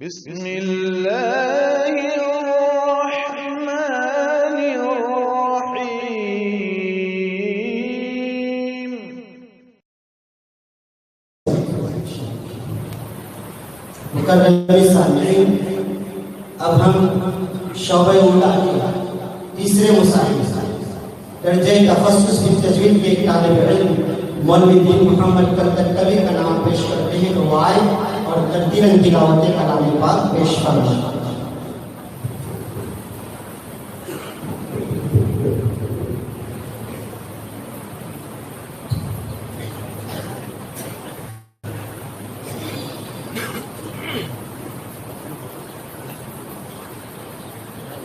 بسم الله الرحمن الرحيم. मुकर्रम सामीईन, अब हम शोबे उला के तीसरे मुसाहिब दर्जे तखस्सुस की तजवीद के एक तालिब इल्म मौलवी दीन मोहम्मद कलकत्तवी का नाम पेश करते हैं। तो आए और तर्तीलन तिलावत कलाम पाक पेश फरमाएं।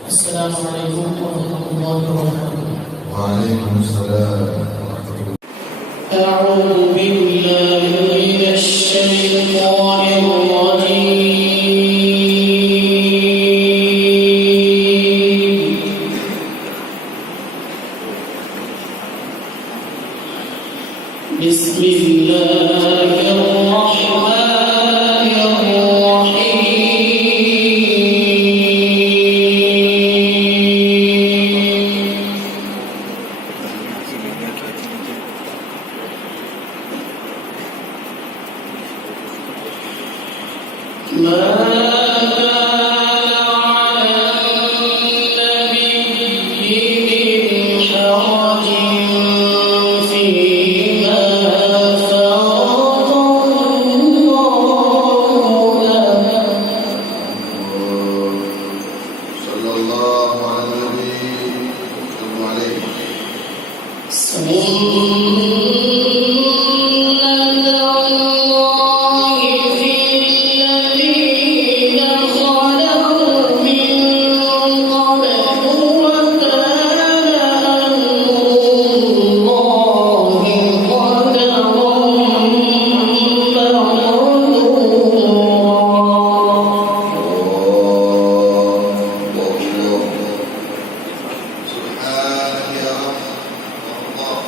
अस्सलामु अलैकुम व रहमतुल्लाहि व बरकातुहू। وعليكم السلام ورحمة الله. أعوذ بالله من الشيطان الرجيم. بسم الله الرحمن الرحيم. ما صلى الله على النبي صلى عليه. سبحانك يا رب الله.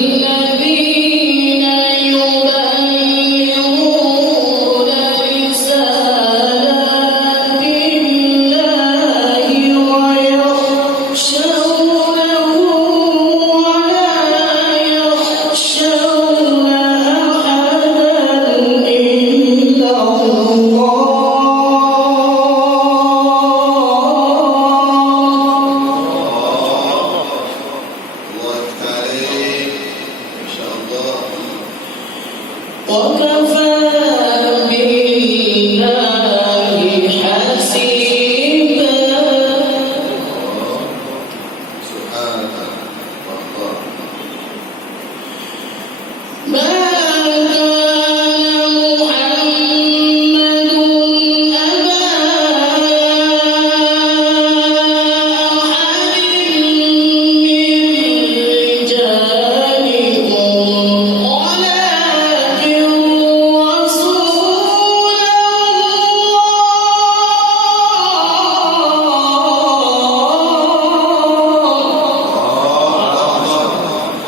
الذين يبلغون رسالات الله ويخشونه ولا يخشون أحدا إلا الله. الله يفتح عليك إن شاء الله. وكفى بالله حسيبا. سبحانك الله. ما كان محمد أبا أحد من رجالكم ولكن رسول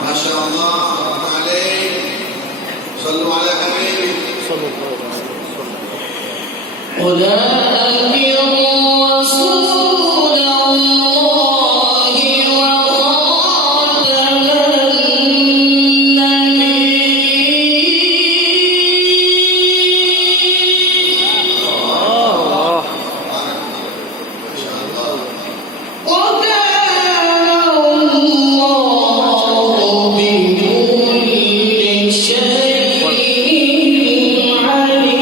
ما شاء الله عليك. صلوا على حبيبي. ولكن رسول الله وخاتم النبيين. ما شاء الله. وكان الله بكل شيء عليما.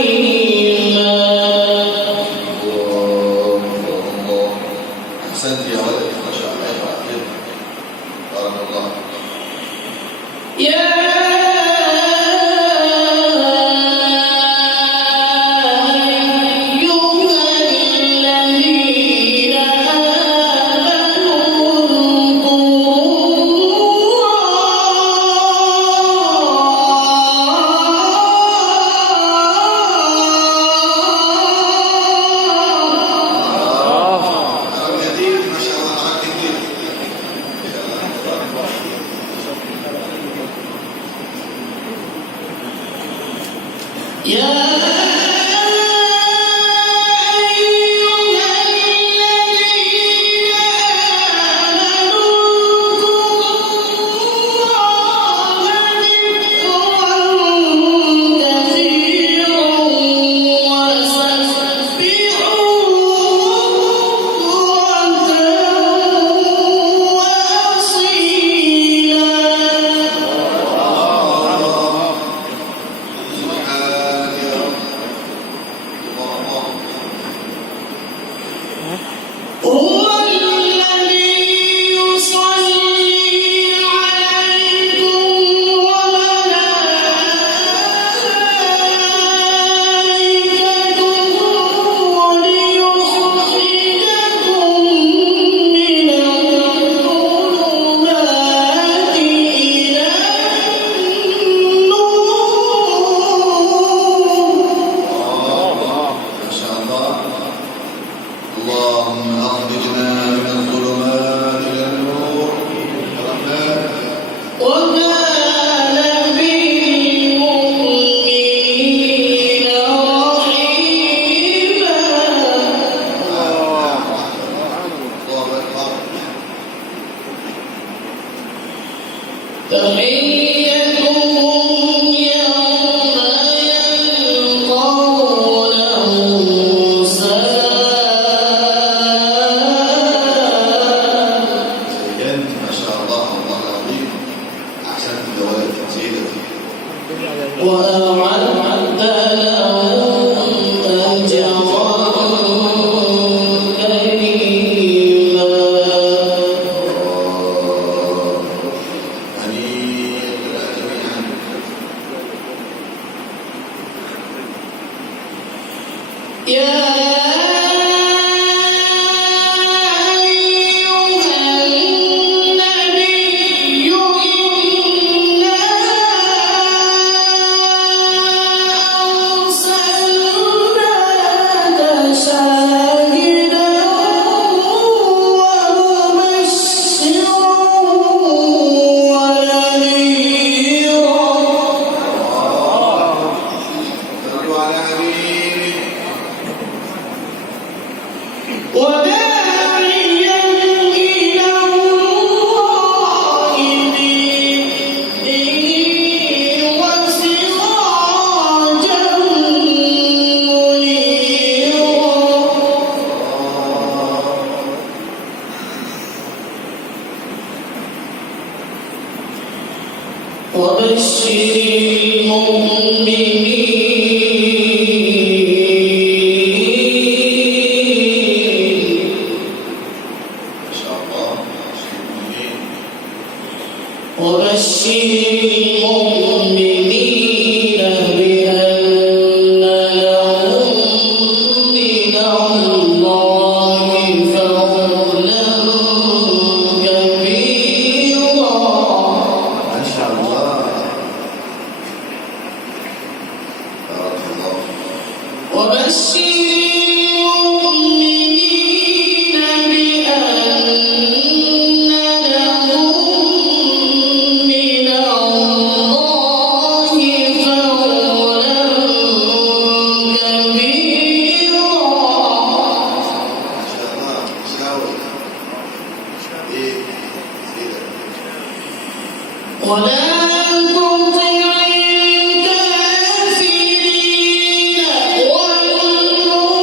ولا تطع الكافرين والمنافقين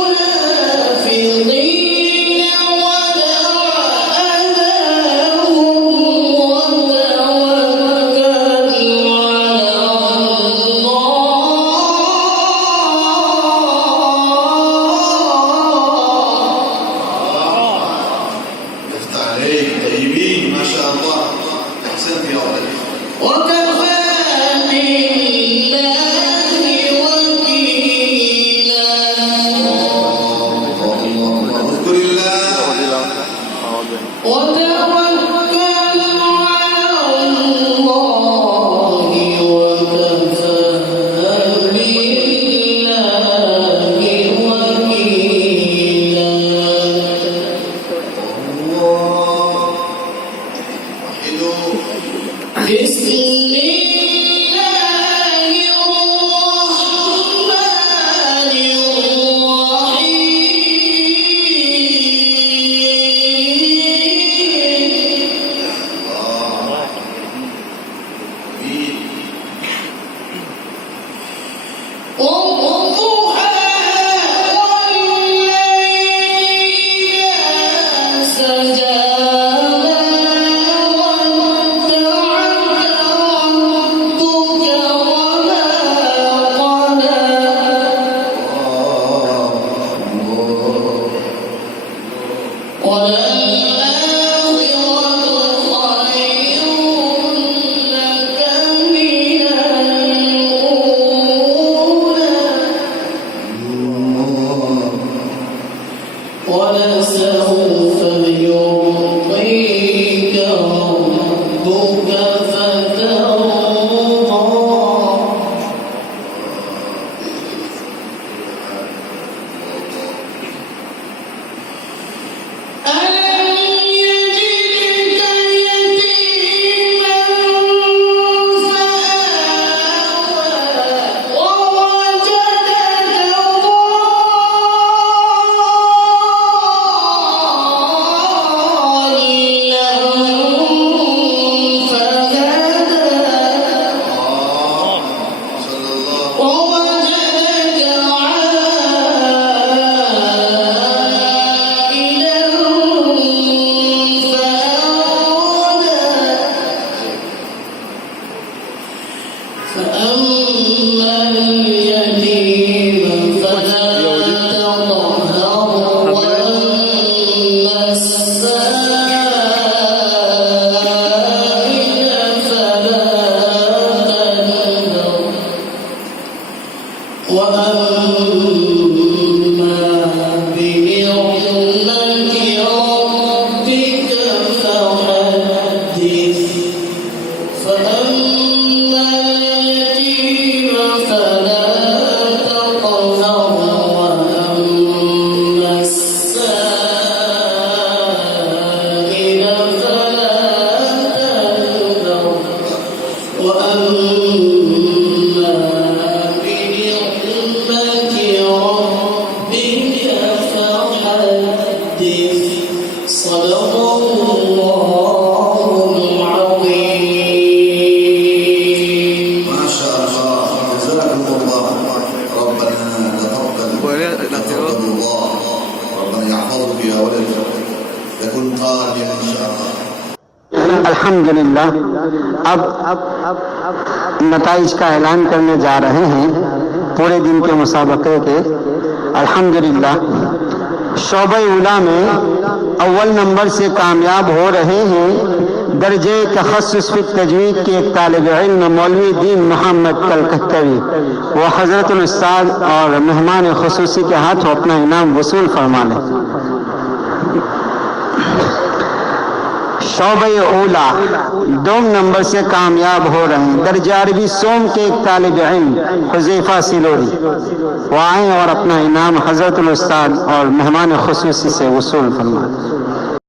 अल्हम्दुलिल्लाह अब नताइज का ऐलान करने जा रहे हैं पूरे दिन के मुसाबके के। अल्हम्दुलिल्लाह शोबे उला में अव्वल नंबर से कामयाब हो रहे हैं दर्जे तखस्सुस फित तजवीद के एक तालिब इल्म मौलवी दीन मोहम्मद कलकत्तवी। वो हजरतुल उस्ताद और मेहमान खुसूसी के हाथों अपना इनाम वसूल फरमा लें। शोबे ओला 2 नंबर से कामयाब हो रहे हैं दर्जा अरबी सोम के एक तालिब इल्म हुज़ैफा सिलोरी। वो आए और अपना इनाम हजरतुल उस्ताद और मेहमान खुसूसी से वसूल फरमाएं।